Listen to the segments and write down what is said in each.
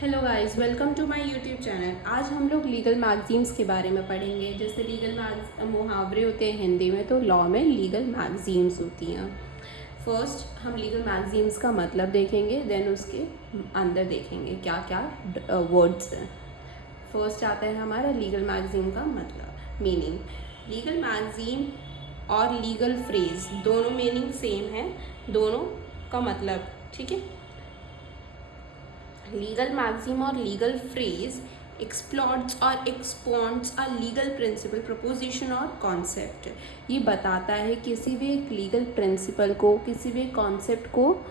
Hello guys, welcome to my YouTube channel. आज हम लोग लीगल मैगजीन्स के बारे में पढ़ेंगे। जैसे मुहावरे होते हैं हिंदी में, तो लॉ में लीगल मैगजीन्स होती हैं। फर्स्ट हम लीगल मैगजीन्स का मतलब देखेंगे, देन उसके अंदर देखेंगे क्या क्या वर्ड्स हैं। फर्स्ट आता है हमारा लीगल मैगजीन का मतलब, मीनिंग। लीगल मैगजीन और लीगल फ्रेज दोनों मीनिंग सेम है, दोनों का मतलब, ठीक है। लीगल मैगजीम और लीगल फ्रेज एक्सप्लोर्स और एक्सपॉन्ड्स अ लीगल प्रिंसिपल, प्रपोजिशन और कॉन्सेप्ट। ये बताता है किसी भी एक लीगल प्रिंसिपल को, किसी भी कॉन्सेप्ट को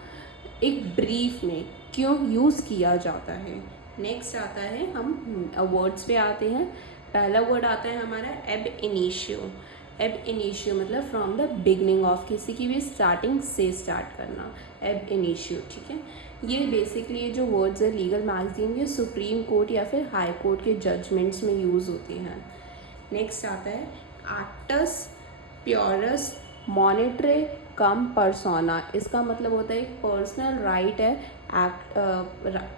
एक ब्रीफ में क्यों यूज़ किया जाता है। नेक्स्ट आता है, हम वर्ड्स पे आते हैं। पहला वर्ड आता है हमारा एब इनिशियो। एब इनिशियो मतलब फ्रॉम द बिगनिंग ऑफ, किसी की भी स्टार्टिंग से स्टार्ट करना, एब इनिशियो, ठीक है। ये बेसिकली ये जो वर्ड्स है लीगल मैगजीन, ये सुप्रीम कोर्ट या फिर हाई कोर्ट के जजमेंट्स में यूज़ होती हैं। नेक्स्ट आता है एक्टस प्योरस मॉनिटरे कम परसोना। इसका मतलब होता है एक पर्सनल राइट है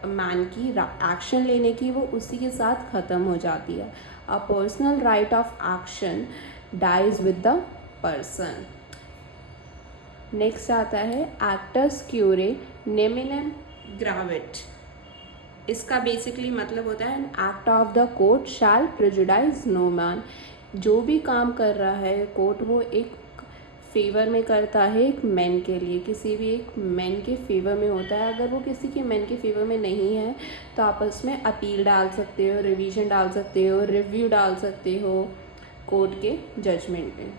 मैन की एक्शन लेने की, वो उसी के साथ ख़त्म हो जाती है। A personal right of action dies with the person. Next आता है एक्टस क्यूरे नेमिनम ग्राविट। इसका बेसिकली मतलब होता है an act of the court shall prejudice no man. जो भी काम कर रहा है कोर्ट, वो एक फेवर में करता है एक मैन के लिए, किसी भी एक मैन के फेवर में होता है। अगर वो किसी के मैन के फेवर में नहीं है तो आप उसमें अपील डाल सकते हो, रिवीजन डाल सकते हो, रिव्यू डाल सकते हो कोर्ट के जजमेंट में।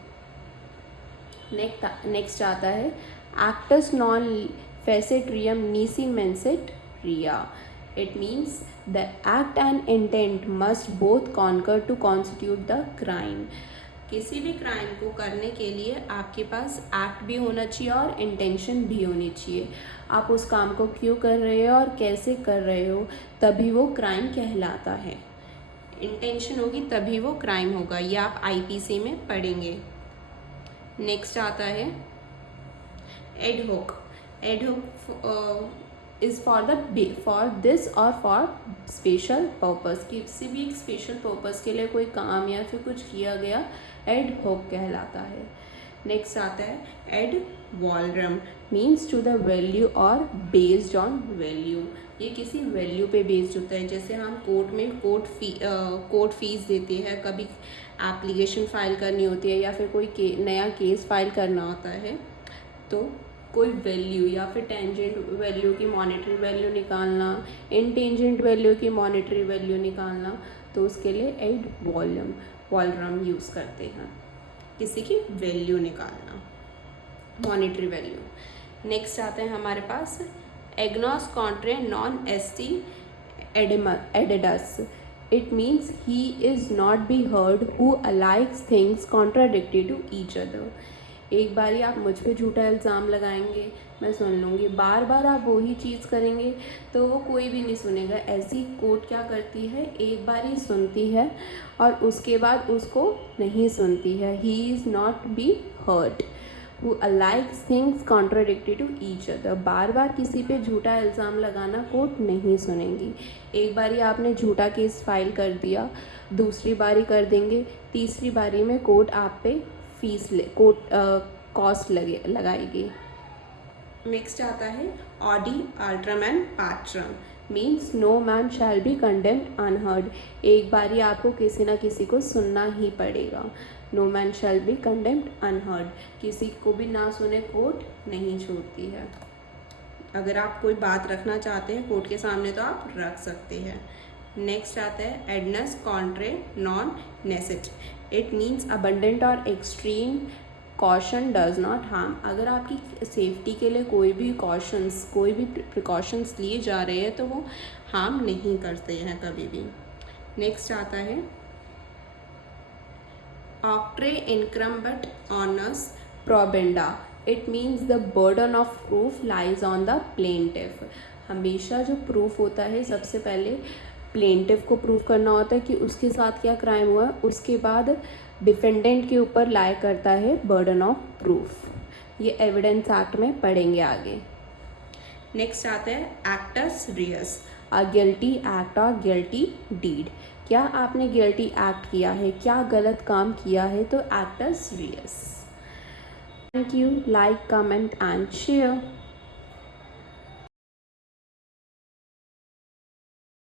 नेक्स्ट आता है एक्टस नॉन फेसेट्रियम नीसी मेंसेट रिया। It means the act and intent must both concur to constitute the crime. किसी भी क्राइम को करने के लिए आपके पास एक्ट भी होना चाहिए और इंटेंशन भी होनी चाहिए। आप उस काम को क्यों कर रहे हो और कैसे कर रहे हो, तभी वो क्राइम कहलाता है। इंटेंशन होगी तभी वो क्राइम होगा, ये आप आईपीसी में पढ़ेंगे। नेक्स्ट आता है एडहोक। एडहोक इज़ फॉर दिस और फॉर स्पेशल पर्पस। किसी भी एक स्पेशल पर्पस के लिए कोई काम या फिर कुछ किया गया एडहोक कहलाता है। नेक्स्ट आता है एड वॉलरम, मीन्स टू द वैल्यू और बेस्ड ऑन वैल्यू। ये किसी वैल्यू पे बेस्ड होता है। जैसे हम कोर्ट में कोर्ट फीस देते हैं, कभी एप्लीकेशन फाइल करनी होती है या फिर कोई नया केस फाइल करना होता है, तो कोई वैल्यू या फिर टेंजेंट वैल्यू की मॉनेटरी वैल्यू निकालना, इनटेंजेंट वैल्यू की मॉनेटरी वैल्यू निकालना, तो उसके लिए एड वॉलरम यूज़ करते हैं, किसी की वैल्यू निकालना, मॉनेटरी वैल्यू। नेक्स्ट आते हैं हमारे पास एग्नोस कॉन्ट्रे नॉन एस्टी एडिडस। It means he is not be heard who alleges things contradictory to each other. एक बार ही आप मुझ पे झूठा इल्ज़ाम लगाएंगे, मैं सुन लूँगी, बार बार आप वही चीज़ करेंगे तो वो कोई भी नहीं सुनेगा। ऐसी कोर्ट क्या करती है, एक बार ही सुनती है और उसके बाद उसको नहीं सुनती है। He is not be heard who alleges things contradictory to each other. बार बार किसी पे झूठा इल्ज़ाम लगाना कोर्ट नहीं सुनेंगी। एक बारी आपने झूठा केस फाइल कर दिया, दूसरी बारी कर देंगे, तीसरी बारी में कोर्ट आप पे फीस कॉस्ट लगाएगी। नेक्स्ट आता है ऑडी आल्ट्रम एंड पाट्रम, means no man shall be condemned unheard. एक बारी आपको किसी ना किसी को सुनना ही पड़ेगा। No man shall be condemned unheard, किसी को भी ना सुने कोर्ट नहीं छोड़ती है। अगर आप कोई बात रखना चाहते हैं कोर्ट के सामने तो आप रख सकते हैं। नेक्स्ट आता है एडनस कॉन्ट्रे नॉन नेसेट। इट मीन्स अबंडेंट और extreme caution does not harm. अगर आपकी सेफ्टी के लिए कोई भी प्रिकॉशंस लिए जा रहे हैं तो वो हार्म नहीं करते हैं कभी भी। नेक्स्ट आता है ऑक्ट्रे इनक्रम्बट ऑनस प्रोबेंडा। It means the burden of proof lies on the plaintiff. हमेशा जो प्रूफ होता है सबसे पहले प्लेंटिफ को प्रूफ करना होता है कि उसके साथ क्या क्राइम हुआ, उसके बाद डिफेंडेंट के ऊपर लाई करता है बर्डन ऑफ प्रूफ। ये एविडेंस एक्ट में पढ़ेंगे आगे। नेक्स्ट आता है एक्टस रियस, अ गिल्टी एक्ट और गिल्टी डीड। क्या आपने गिल्टी एक्ट किया है, क्या गलत काम किया है, तो एक्टस रियस। Thank you, like, comment and share.